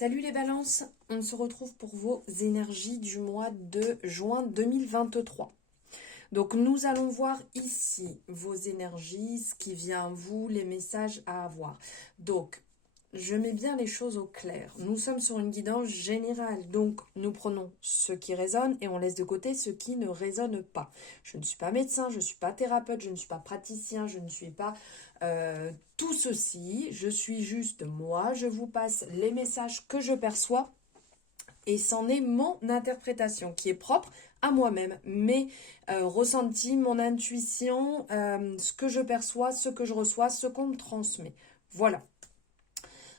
Salut les balances, on se retrouve pour vos énergies du mois de juin 2023. Donc nous allons voir ici vos énergies, ce qui vient à vous, les messages à avoir. Donc je mets bien les choses au clair. Nous sommes sur une guidance générale, donc nous prenons ce qui résonne et on laisse de côté ce qui ne résonne pas. Je ne suis pas médecin, je ne suis pas thérapeute, je ne suis pas praticien, je ne suis pas tout ceci. Je suis juste moi, je vous passe les messages que je perçois et c'en est mon interprétation qui est propre à moi-même, mes ressentis, mon intuition, ce que je perçois, ce que je reçois, ce qu'on me transmet. Voilà.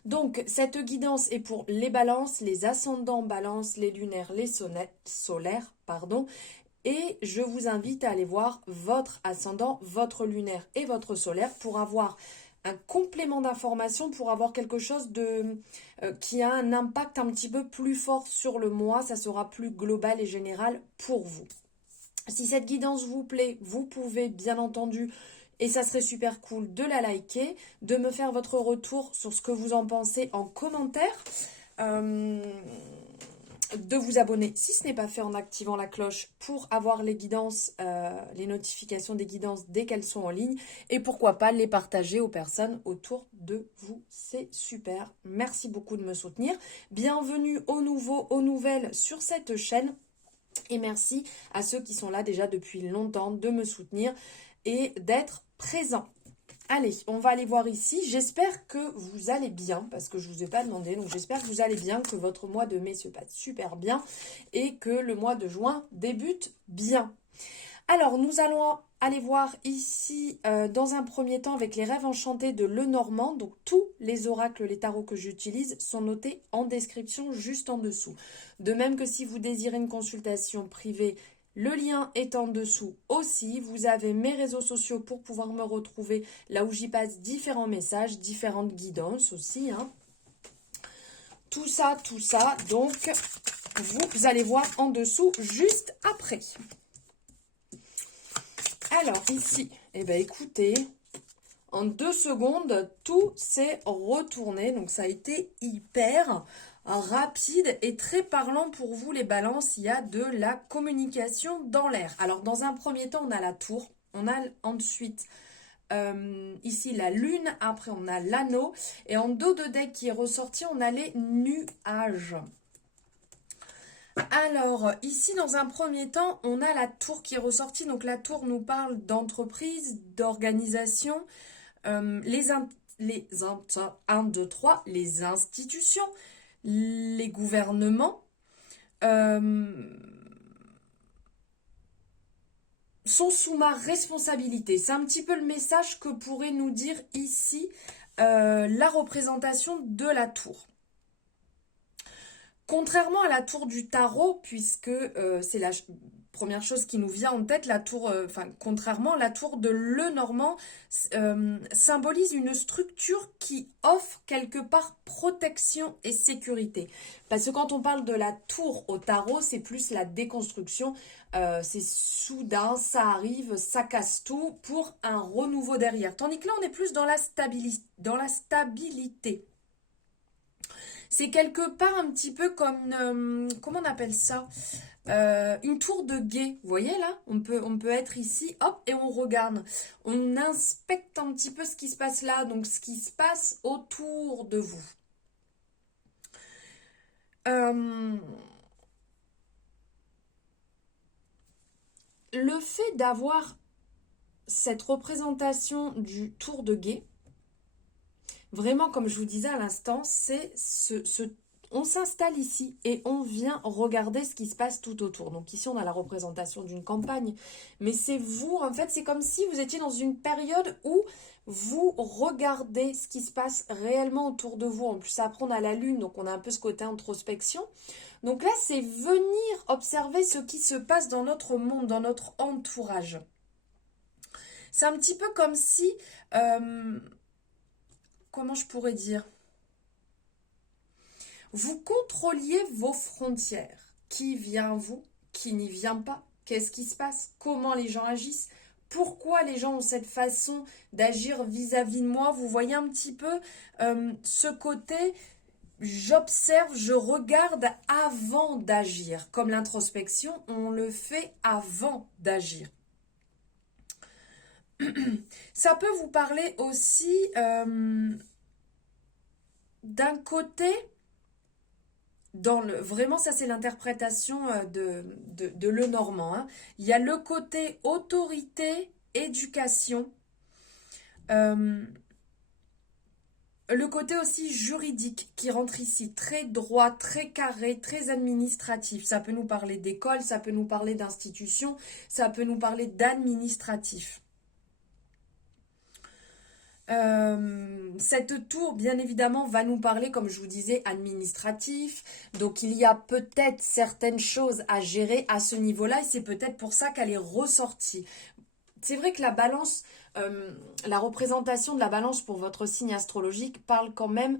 Donc, cette guidance est pour les balances, les ascendants balances, les lunaires, les solaires, pardon. Et je vous invite à aller voir votre ascendant, votre lunaire et votre solaire pour avoir un complément d'information, pour avoir quelque chose qui a un impact un petit peu plus fort sur le mois. Ça sera plus global et général pour vous. Si cette guidance vous plaît, vous pouvez bien entendu, et ça serait super cool, de la liker, de me faire votre retour sur ce que vous en pensez en commentaire, de vous abonner si ce n'est pas fait en activant la cloche pour avoir les guidances, les notifications des guidances dès qu'elles sont en ligne, et pourquoi pas les partager aux personnes autour de vous. C'est super. Merci beaucoup de me soutenir. Bienvenue aux nouveaux, aux nouvelles sur cette chaîne. Et merci à ceux qui sont là déjà depuis longtemps de me soutenir et d'être présents. Allez, on va aller voir ici. J'espère que vous allez bien, parce que je ne vous ai pas demandé. Donc j'espère que vous allez bien, que votre mois de mai se passe super bien et que le mois de juin débute bien. Alors, nous allons aller voir ici, dans un premier temps, avec les rêves enchantés de Lenormand. Donc, tous les oracles, les tarots que j'utilise sont notés en description juste en dessous. De même que si vous désirez une consultation privée, le lien est en dessous aussi. Vous avez mes réseaux sociaux pour pouvoir me retrouver là où j'y passe différents messages, différentes guidances aussi, hein. Tout ça, donc, vous allez voir en dessous juste après. Alors ici, eh bien écoutez, en 2 secondes, tout s'est retourné. Donc ça a été hyper rapide et très parlant pour vous les balances. Il y a de la communication dans l'air. Alors dans un premier temps, on a la tour. On a ensuite ici la lune. Après on a l'anneau. Et en dos de deck qui est ressorti, on a les nuages. Alors, ici, dans un premier temps, on a la tour qui est ressortie. Donc, la tour nous parle d'entreprise, d'organisation, les institutions, les gouvernements sont sous ma responsabilité. C'est un petit peu le message que pourrait nous dire ici la représentation de la tour. Contrairement à la tour du tarot, puisque c'est la première chose qui nous vient en tête, la tour, contrairement, la tour de Lenormand symbolise une structure qui offre quelque part protection et sécurité. Parce que quand on parle de la tour au tarot, c'est plus la déconstruction, c'est soudain, ça arrive, ça casse tout pour un renouveau derrière. Tandis que là, on est plus dans la stabilité. C'est quelque part un petit peu comme, comment on appelle ça, une tour de guet. Vous voyez là, on peut être ici, hop, et on regarde. On inspecte un petit peu ce qui se passe là, donc ce qui se passe autour de vous. Le fait d'avoir cette représentation du tour de guet, vraiment, comme je vous disais à l'instant, c'est on s'installe ici et on vient regarder ce qui se passe tout autour. Donc ici, on a la représentation d'une campagne. Mais c'est vous, en fait, c'est comme si vous étiez dans une période où vous regardez ce qui se passe réellement autour de vous. En plus, après, on a la lune, donc on a un peu ce côté introspection. Donc là, c'est venir observer ce qui se passe dans notre monde, dans notre entourage. C'est un petit peu comme si... comment je pourrais dire? Vous contrôliez vos frontières. Qui vient à vous? Qui n'y vient pas? Qu'est-ce qui se passe? Comment les gens agissent? Pourquoi les gens ont cette façon d'agir vis-à-vis de moi? Vous voyez un petit peu ce côté j'observe, je regarde avant d'agir. Comme l'introspection, on le fait avant d'agir. Ça peut vous parler aussi d'un côté, vraiment ça c'est l'interprétation de Lenormand, hein. Il y a le côté autorité, éducation, euh, le côté aussi juridique qui rentre ici, très droit, très carré, très administratif. Ça peut nous parler d'école, ça peut nous parler d'institution, ça peut nous parler d'administratif. Cette tour, bien évidemment, va nous parler, comme je vous disais, administratif. Donc, il y a peut-être certaines choses à gérer à ce niveau-là et c'est peut-être pour ça qu'elle est ressortie. C'est vrai que la balance, la représentation de la balance pour votre signe astrologique parle quand même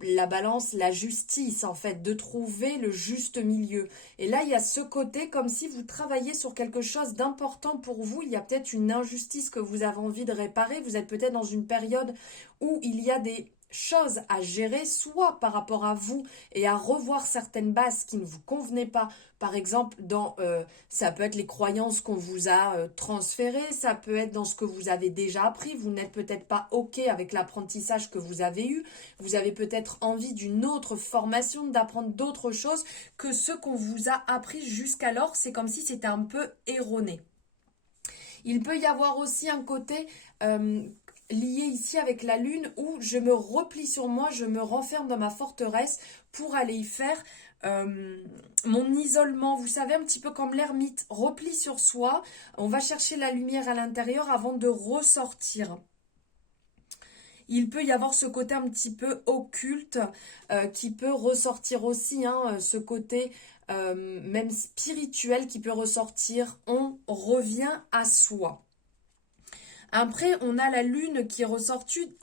la balance, la justice en fait, de trouver le juste milieu. Et là, il y a ce côté comme si vous travailliez sur quelque chose d'important pour vous. Il y a peut-être une injustice que vous avez envie de réparer. Vous êtes peut-être dans une période où il y a des choses à gérer, soit par rapport à vous et à revoir certaines bases qui ne vous convenaient pas. Par exemple, ça peut être les croyances qu'on vous a transférées, ça peut être dans ce que vous avez déjà appris. Vous n'êtes peut-être pas OK avec l'apprentissage que vous avez eu. Vous avez peut-être envie d'une autre formation, d'apprendre d'autres choses que ce qu'on vous a appris jusqu'alors. C'est comme si c'était un peu erroné. Il peut y avoir aussi un côté lié ici avec la lune où je me replie sur moi, je me renferme dans ma forteresse pour aller y faire mon isolement. Vous savez, un petit peu comme l'ermite, replie sur soi. On va chercher la lumière à l'intérieur avant de ressortir. Il peut y avoir ce côté un petit peu occulte qui peut ressortir aussi, hein, ce côté même spirituel qui peut ressortir. On revient à soi. Après, on a la lune qui est ressortie,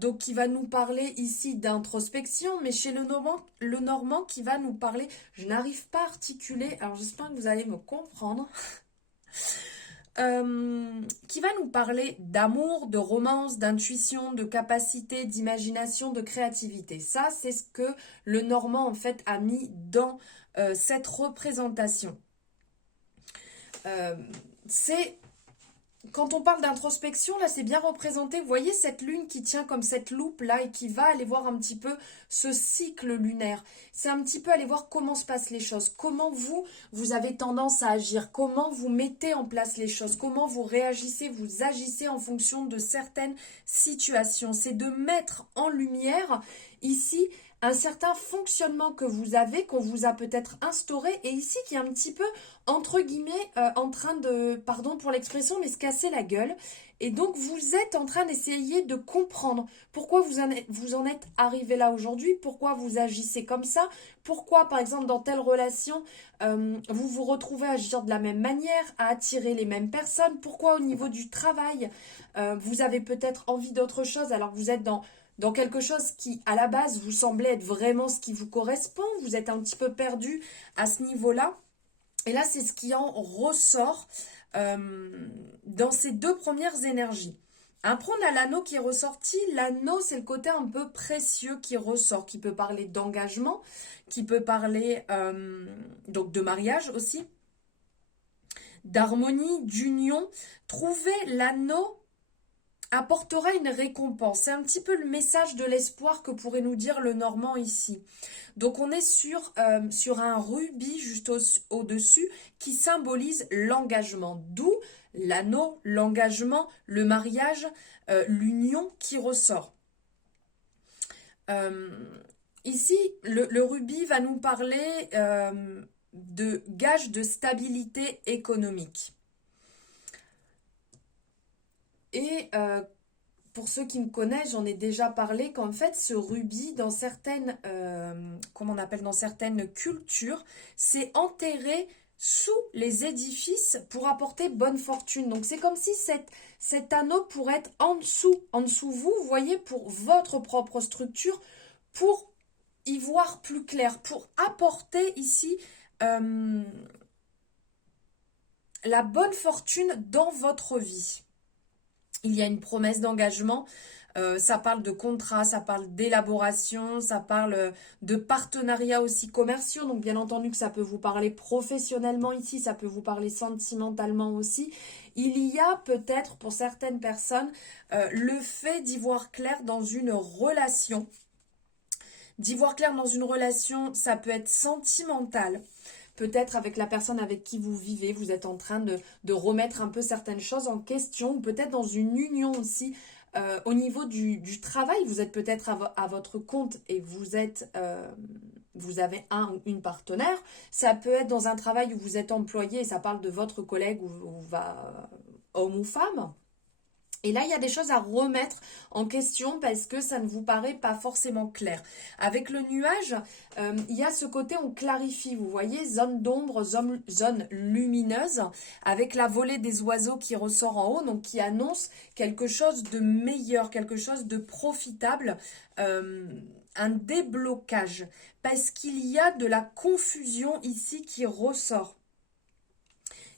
donc qui va nous parler ici d'introspection, mais chez le Normand qui va nous parler, je n'arrive pas à articuler, alors j'espère que vous allez me comprendre, qui va nous parler d'amour, de romance, d'intuition, de capacité, d'imagination, de créativité. Ça, c'est ce que le Normand, en fait, a mis dans cette représentation. C'est Quand on parle d'introspection, là, c'est bien représenté. Vous voyez cette lune qui tient comme cette loupe là et qui va aller voir un petit peu ce cycle lunaire. C'est un petit peu aller voir comment se passent les choses, comment vous avez tendance à agir, comment vous mettez en place les choses, comment vous réagissez, vous agissez en fonction de certaines situations. C'est de mettre en lumière ici un certain fonctionnement que vous avez, qu'on vous a peut-être instauré, et ici qui est un petit peu, entre guillemets, en train de, pardon pour l'expression, mais se casser la gueule. Et donc, vous êtes en train d'essayer de comprendre pourquoi vous en êtes arrivé là aujourd'hui, pourquoi vous agissez comme ça, pourquoi, par exemple, dans telle relation, vous vous retrouvez à agir de la même manière, à attirer les mêmes personnes, pourquoi au niveau du travail, vous avez peut-être envie d'autre chose, alors vous êtes dans quelque chose qui, à la base, vous semblait être vraiment ce qui vous correspond. Vous êtes un petit peu perdu à ce niveau-là. Et là, c'est ce qui en ressort dans ces deux premières énergies. Après, on a l'anneau qui est ressorti. L'anneau, c'est le côté un peu précieux qui ressort, qui peut parler d'engagement, qui peut parler donc de mariage aussi, d'harmonie, d'union. Trouver l'anneau apportera une récompense. C'est un petit peu le message de l'espoir que pourrait nous dire le Normand ici. Donc on est sur un rubis juste au-dessus qui symbolise l'engagement. D'où l'anneau, l'engagement, le mariage, l'union qui ressort. Ici, le rubis va nous parler de gage de stabilité économique. Et pour ceux qui me connaissent, j'en ai déjà parlé qu'en fait, ce rubis, dans certaines, comment on appelle, dans certaines cultures, c'est enterré sous les édifices pour apporter bonne fortune. Donc, c'est comme si cet anneau pourrait être en dessous vous, vous voyez, pour votre propre structure, pour y voir plus clair, pour apporter ici la bonne fortune dans votre vie. Il y a une promesse d'engagement Ça parle de contrat, ça parle d'élaboration, ça parle de partenariats aussi commerciaux. Donc bien entendu que ça peut vous parler professionnellement ici, ça peut vous parler sentimentalement aussi. Il y a peut-être pour certaines personnes le fait d'y voir clair dans une relation. D'y voir clair dans une relation, ça peut être sentimental. Peut-être avec la personne avec qui vous vivez, vous êtes en train de remettre un peu certaines choses en question, ou peut-être dans une union aussi. Au niveau du travail, vous êtes peut-être à votre compte et vous avez un ou une partenaire. Ça peut être dans un travail où vous êtes employé et ça parle de votre collègue homme ou femme. Et là, il y a des choses à remettre en question parce que ça ne vous paraît pas forcément clair. Avec le nuage, il y a ce côté, on clarifie, vous voyez, zone d'ombre, zone lumineuse, avec la volée des oiseaux qui ressort en haut, donc qui annonce quelque chose de meilleur, quelque chose de profitable, un déblocage. Parce qu'il y a de la confusion ici qui ressort.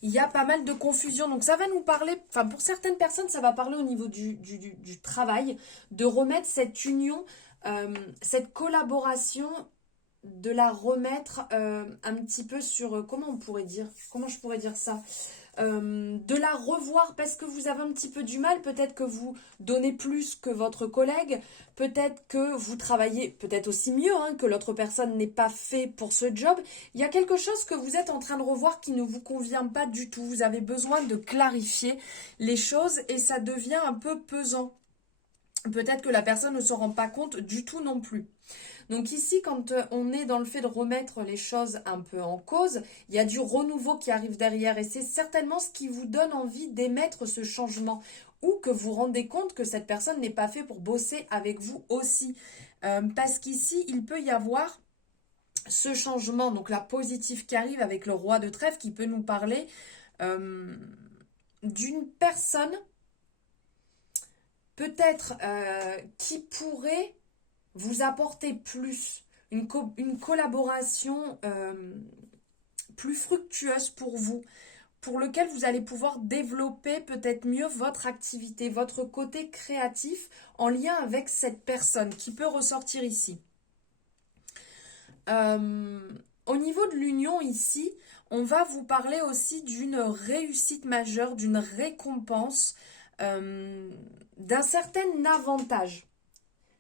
Il y a pas mal de confusion. Donc ça va nous parler, enfin pour certaines personnes, ça va parler au niveau du travail, de remettre cette union, cette collaboration, de la remettre un petit peu sur, comment je pourrais dire ça de la revoir parce que vous avez un petit peu du mal, peut-être que vous donnez plus que votre collègue, peut-être que vous travaillez peut-être aussi mieux, hein, que l'autre personne n'est pas fait pour ce job. Il y a quelque chose que vous êtes en train de revoir qui ne vous convient pas du tout. Vous avez besoin de clarifier les choses et ça devient un peu pesant. Peut-être que la personne ne se rend pas compte du tout non plus. Donc ici, quand on est dans le fait de remettre les choses un peu en cause, il y a du renouveau qui arrive derrière et c'est certainement ce qui vous donne envie d'émettre ce changement ou que vous vous rendez compte que cette personne n'est pas faite pour bosser avec vous aussi. Parce qu'ici, il peut y avoir ce changement, donc la positive qui arrive avec le roi de trèfle qui peut nous parler d'une personne peut-être qui pourrait vous apporter plus, une collaboration plus fructueuse pour vous, pour lequel vous allez pouvoir développer peut-être mieux votre activité, votre côté créatif en lien avec cette personne qui peut ressortir ici. Au niveau de l'union ici, on va vous parler aussi d'une réussite majeure, d'une récompense, d'un certain avantage.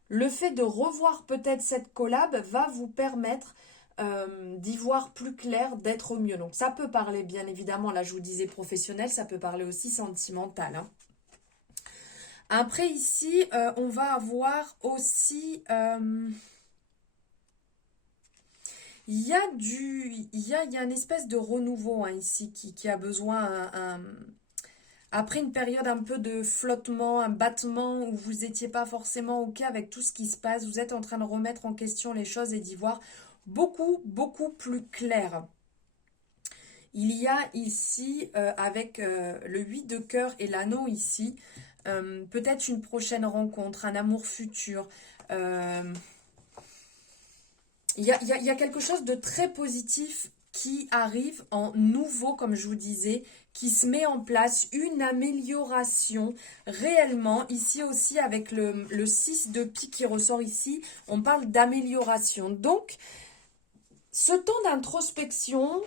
Le fait de revoir peut-être cette collab va vous permettre d'y voir plus clair, d'être au mieux. Donc ça peut parler bien évidemment, là je vous disais professionnel, ça peut parler aussi sentimental. Hein. Après ici, on va avoir aussi... il y a une espèce de renouveau hein, ici qui a besoin... Après une période un peu de flottement, un battement où vous n'étiez pas forcément OK avec tout ce qui se passe, vous êtes en train de remettre en question les choses et d'y voir beaucoup, beaucoup plus clair. Il y a ici, avec le 8 de cœur et l'anneau ici, peut-être une prochaine rencontre, un amour futur. Il y a quelque chose de très positif qui arrive en nouveau, comme je vous disais, qui se met en place, une amélioration réellement. Ici aussi, avec le 6 de pique qui ressort ici, on parle d'amélioration. Donc, ce temps d'introspection,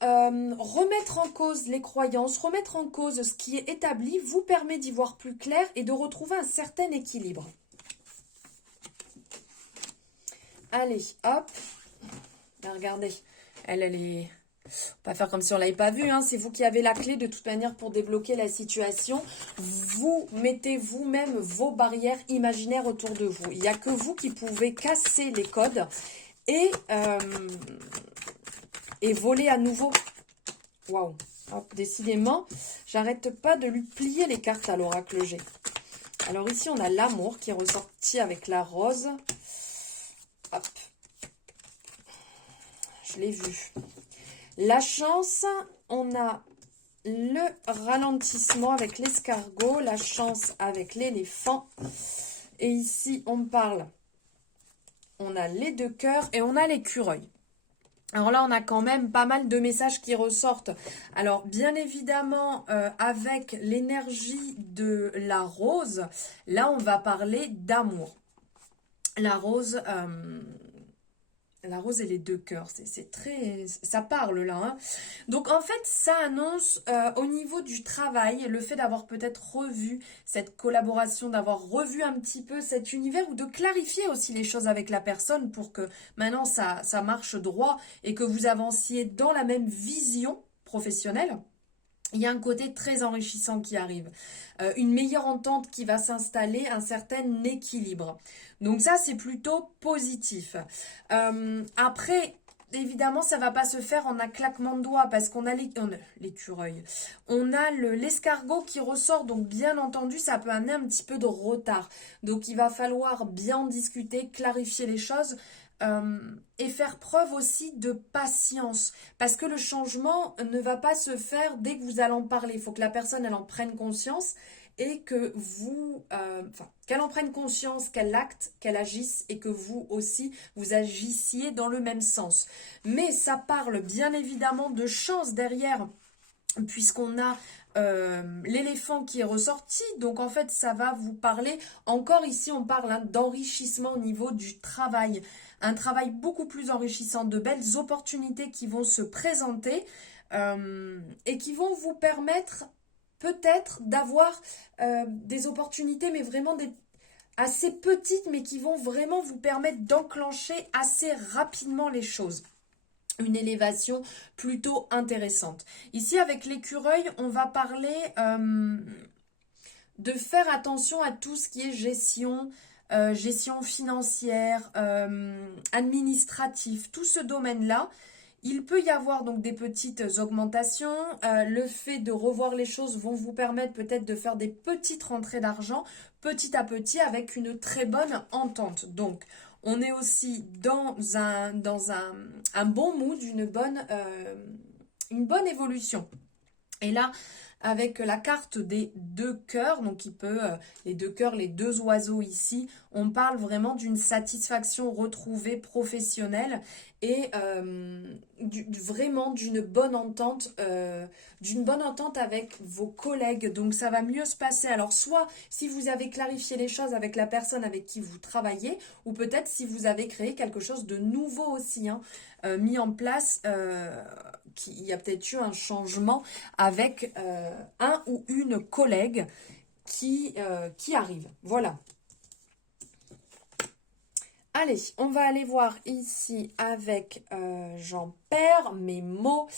remettre en cause les croyances, remettre en cause ce qui est établi, vous permet d'y voir plus clair et de retrouver un certain équilibre. Allez, hop. Regardez, elle est... On va faire comme si on ne l'avait pas vu, hein. C'est vous qui avez la clé de toute manière pour débloquer la situation. Vous mettez vous-même vos barrières imaginaires autour de vous. Il n'y a que vous qui pouvez casser les codes et voler à nouveau. Waouh! Décidément, j'arrête pas de lui plier les cartes à l'oracle G. Alors ici, on a l'amour qui est ressorti avec la rose. Hop. Je l'ai vu. La chance, on a le ralentissement avec l'escargot, la chance avec l'éléphant. Et ici, on a les deux cœurs et on a l'écureuil. Alors là, on a quand même pas mal de messages qui ressortent. Alors, bien évidemment, avec l'énergie de la rose, là, on va parler d'amour. La rose, et les deux cœurs, c'est très... Ça parle là, hein. Donc en fait, ça annonce au niveau du travail, le fait d'avoir peut-être revu cette collaboration, d'avoir revu un petit peu cet univers ou de clarifier aussi les choses avec la personne pour que maintenant ça marche droit et que vous avanciez dans la même vision professionnelle. Il y a un côté très enrichissant qui arrive. Une meilleure entente qui va s'installer, un certain équilibre. Donc ça, c'est plutôt positif. Après, évidemment, ça va pas se faire en un claquement de doigts parce qu'on a l'écureuil. On a l'escargot qui ressort, donc bien entendu, ça peut amener un petit peu de retard. Donc il va falloir bien en discuter, clarifier les choses. Et faire preuve aussi de patience parce que le changement ne va pas se faire dès que vous allez en parler. Il faut que la personne elle en prenne conscience et que vous, qu'elle en prenne conscience, qu'elle acte, qu'elle agisse et que vous aussi vous agissiez dans le même sens. Mais ça parle bien évidemment de chance derrière puisqu'on a l'éléphant qui est ressorti, donc en fait ça va vous parler, encore ici on parle hein, d'enrichissement au niveau du travail, un travail beaucoup plus enrichissant, de belles opportunités qui vont se présenter et qui vont vous permettre peut-être d'avoir des opportunités mais vraiment assez petites mais qui vont vraiment vous permettre d'enclencher assez rapidement les choses. Une élévation plutôt intéressante. Ici, avec l'écureuil, on va parler de faire attention à tout ce qui est gestion, gestion financière, administratif, tout ce domaine-là. Il peut y avoir donc des petites augmentations. Le fait de revoir les choses vont vous permettre peut-être de faire des petites rentrées d'argent petit à petit avec une très bonne entente. Donc, on est aussi dans un bon mood, une bonne évolution. Et là, avec la carte des deux cœurs, donc les deux cœurs, les deux oiseaux ici, on parle vraiment d'une satisfaction retrouvée professionnelle et vraiment d'une bonne entente avec vos collègues. Donc ça va mieux se passer. Alors soit si vous avez clarifié les choses avec la personne avec qui vous travaillez, ou peut-être si vous avez créé quelque chose de nouveau aussi, hein, mis en place. Il y a peut-être eu un changement avec un ou une collègue qui arrive. Voilà. Allez, on va aller voir ici avec, j'en perds mes mots,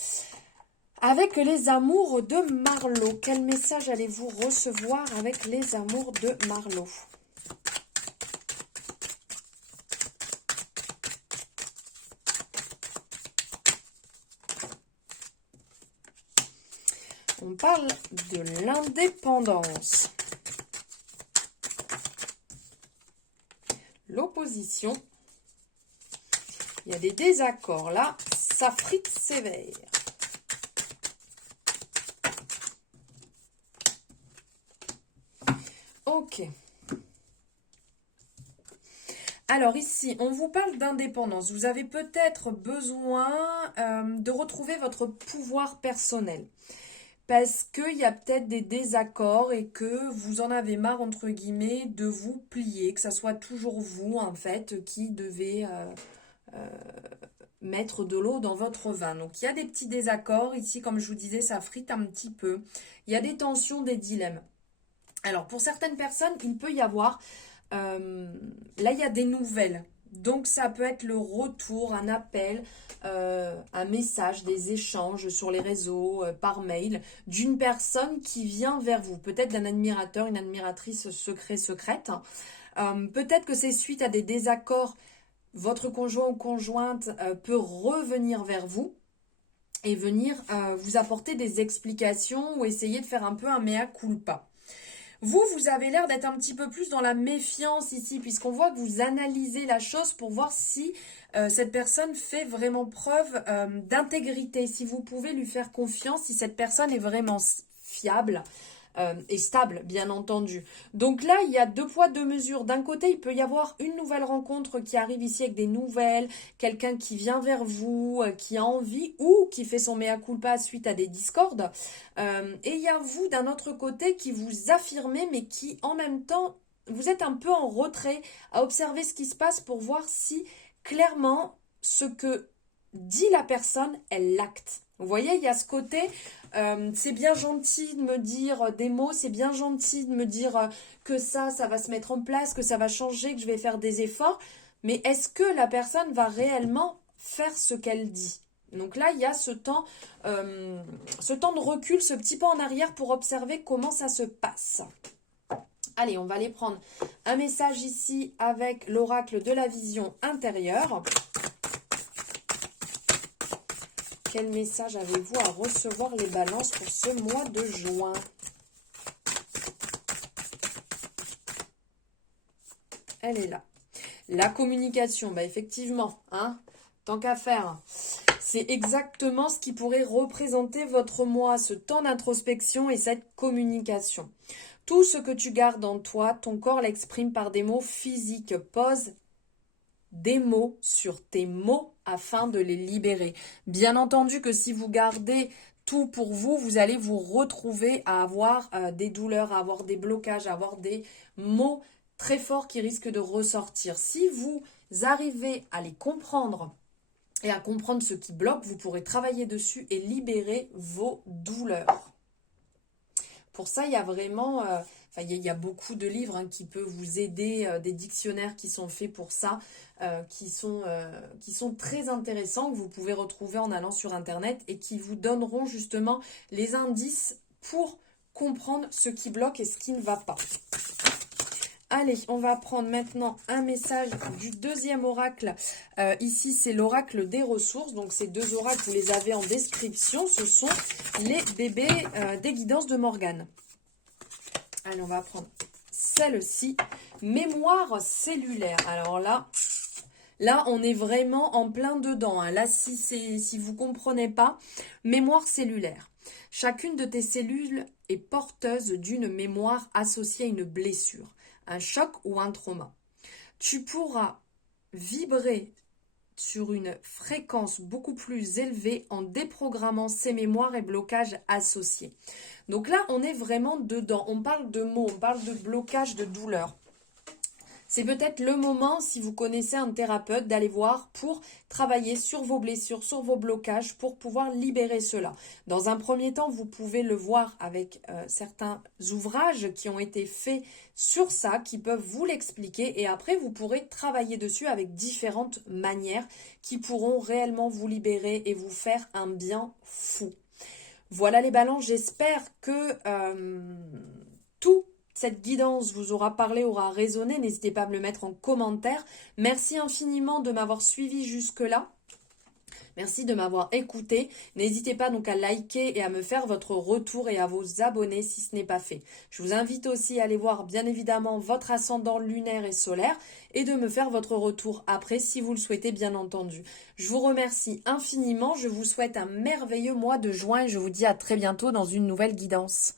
avec les amours de Marlo. Quel message allez-vous recevoir avec les amours de Marlo ? On parle de l'indépendance. L'opposition. Il y a des désaccords là. Ça frite sévère. Ok. Alors ici, on vous parle d'indépendance. Vous avez peut-être besoin de retrouver votre pouvoir personnel. Parce qu'il y a peut-être des désaccords et que vous en avez marre, entre guillemets, de vous plier, que ça soit toujours vous, en fait, qui devez mettre de l'eau dans votre vin. Donc, il y a des petits désaccords. Ici, comme je vous disais, ça frite un petit peu. Il y a des tensions, des dilemmes. Alors, pour certaines personnes, il peut y avoir... là, il y a des nouvelles. Donc, ça peut être le retour, un appel, un message, des échanges sur les réseaux, par mail, d'une personne qui vient vers vous. Peut-être d'un admirateur, une admiratrice secrète. Peut-être que c'est suite à des désaccords. Votre conjoint ou conjointe peut revenir vers vous et venir vous apporter des explications ou essayer de faire un peu un mea culpa. Vous avez l'air d'être un petit peu plus dans la méfiance ici, puisqu'on voit que vous analysez la chose pour voir si cette personne fait vraiment preuve d'intégrité, si vous pouvez lui faire confiance, si cette personne est vraiment fiable, et stable, bien entendu. Donc là, il y a deux poids, deux mesures. D'un côté, il peut y avoir une nouvelle rencontre qui arrive ici avec des nouvelles, quelqu'un qui vient vers vous, qui a envie ou qui fait son mea culpa suite à des discordes. Et il y a vous, d'un autre côté, qui vous affirmez, mais qui, en même temps, vous êtes un peu en retrait à observer ce qui se passe pour voir si, clairement, ce que dit la personne, elle l'acte. Vous voyez, il y a ce côté, c'est bien gentil de me dire des mots, c'est bien gentil de me dire que ça va se mettre en place, que ça va changer, que je vais faire des efforts, mais est-ce que la personne va réellement faire ce qu'elle dit? Donc là, il y a ce temps de recul, ce petit pas en arrière pour observer comment ça se passe. Allez, on va aller prendre un message ici avec l'oracle de la vision intérieure. Quel message avez-vous à recevoir les balances pour ce mois de juin? Elle est là. La communication, bah effectivement, hein, tant qu'à faire. C'est exactement ce qui pourrait représenter votre mois, ce temps d'introspection et cette communication. Tout ce que tu gardes en toi, ton corps l'exprime par des mots physiques. Pose des mots sur tes mots afin de les libérer. Bien entendu que si vous gardez tout pour vous, vous allez vous retrouver à avoir des douleurs, à avoir des blocages, à avoir des mots très forts qui risquent de ressortir. Si vous arrivez à les comprendre et à comprendre ce qui bloque, vous pourrez travailler dessus et libérer vos douleurs. Pour ça, il y a vraiment, il y a beaucoup de livres qui peuvent vous aider, des dictionnaires qui sont faits pour ça, qui sont très intéressants, que vous pouvez retrouver en allant sur Internet et qui vous donneront justement les indices pour comprendre ce qui bloque et ce qui ne va pas. Allez, on va prendre maintenant un message du deuxième oracle. Ici, c'est l'oracle des ressources. Donc, ces deux oracles, vous les avez en description. Ce sont les bébés des guidances de Morgane. Allez, on va prendre celle-ci. Mémoire cellulaire. Alors là, on est vraiment en plein dedans. Hein. Là, si vous ne comprenez pas, mémoire cellulaire. Chacune de tes cellules est porteuse d'une mémoire associée à une blessure, un choc ou un trauma. Tu pourras vibrer sur une fréquence beaucoup plus élevée en déprogrammant ces mémoires et blocages associés. Donc là, on est vraiment dedans. On parle de mots, on parle de blocage, de douleur. C'est peut-être le moment, si vous connaissez un thérapeute, d'aller voir pour travailler sur vos blessures, sur vos blocages, pour pouvoir libérer cela. Dans un premier temps, vous pouvez le voir avec certains ouvrages qui ont été faits sur ça, qui peuvent vous l'expliquer. Et après, vous pourrez travailler dessus avec différentes manières qui pourront réellement vous libérer et vous faire un bien fou. Voilà les balances, j'espère que cette guidance vous aura parlé, aura résonné. N'hésitez pas à me le mettre en commentaire. Merci infiniment de m'avoir suivi jusque-là. Merci de m'avoir écouté. N'hésitez pas donc à liker et à me faire votre retour et à vous abonner si ce n'est pas fait. Je vous invite aussi à aller voir bien évidemment votre ascendant lunaire et solaire et de me faire votre retour après si vous le souhaitez bien entendu. Je vous remercie infiniment. Je vous souhaite un merveilleux mois de juin et je vous dis à très bientôt dans une nouvelle guidance.